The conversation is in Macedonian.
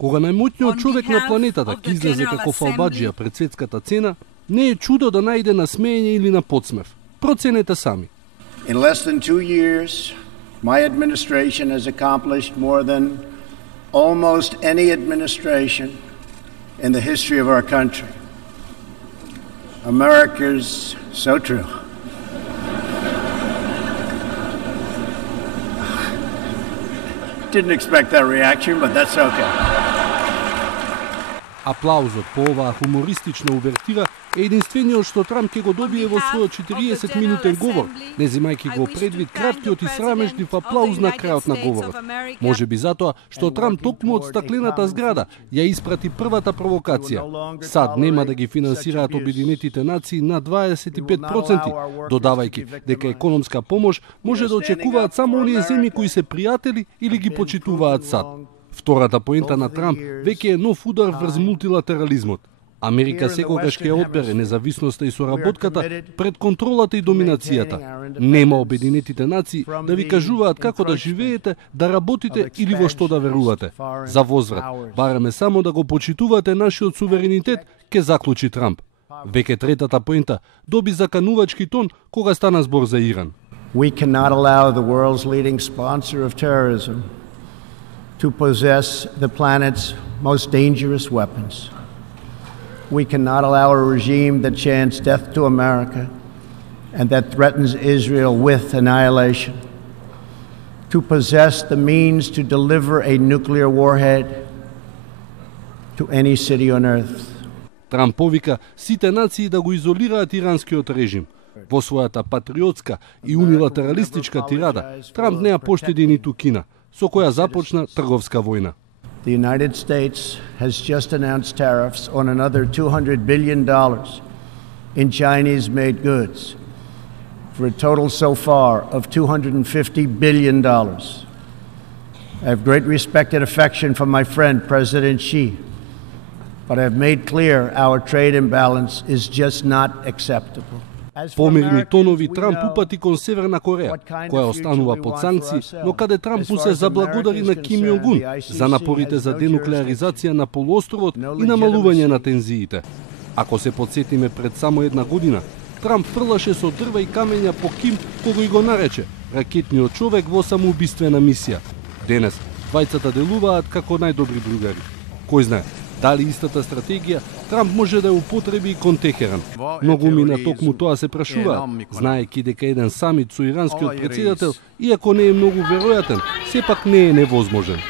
Кога најмоćниот човек на планетата ќе излезе како фалбаџија пред светската цена, не е чудо да најде насмеење или на подсмев. Проценете сами. In less than 2 years, my administration has accomplished more than almost any administration in the history of our country. America's so true. Didn't expect that reaction, but that's okay. Аплаузот по оваа хумористична увертира е единствениот што Трамп ќе го добие во својот 40-минутен говор, не земајќи го предвид краткиот и срамежлив аплауз на крајот на говорот. Може би затоа што Трамп токму од стаклената зграда ја испрати првата провокација. САД нема да ги финансираат Обединетите нации на 25%, додавајќи дека економска помош може да очекуваат само оние земји кои се пријатели или ги почитуваат САД. Втората поента на Трамп веќе е нов удар врз мултилатерализмот. Америка секогаш ќе одбере независноста и соработката пред контролата и доминацијата. Нема Обединетите нации да ви кажуваат како да живеете, да работите или во што да верувате. За возврат, бараме само да го почитувате нашиот суверенитет, ќе заклучи Трамп. Веќе третата поента доби заканувачки тон кога стана збор за Иран. We cannot allow the world's leading sponsor of terrorism to possess the planet's most dangerous weapons. We cannot allow a regime that chants death to America and that threatens Israel with annihilation to possess the means to deliver a nuclear warhead to any city on earth. Трамп повика сите нации да го изолираат иранскиот режим. Во својата патриотска и унилатералистичка тирада, Трамп не ја поштеди ниту Кина, со која започна трговска војна. The United States has just announced tariffs on another $200 billion in Chinese-made goods, for a total so far of $250 billion. I have great respect and affection for my friend, President Xi, but I have made clear our trade imbalance is just not acceptable. Помирни тонови Трамп упати кон Северна Кореја, која останува под санкции, но каде Трамп му се заблагодари на Ким Јонг Ун за напорите за денуклеаризација на полуостровот и намалување на тензиите. Ако се подсетиме пред само една година, Трамп фрлаше со дрва и камења по Ким, кога и го нарече ракетниот човек во самоубиствена мисија. Денес, двајцата делуваат како најдобри другари. Кој знае, дали истата стратегија Трамп може да ја употреби и кон Техеран. Многу мина токму тоа се прашуваат, знаејќи дека еден самит со иранскиот претседател, иако не е многу веројатен, сепак не е невозможен.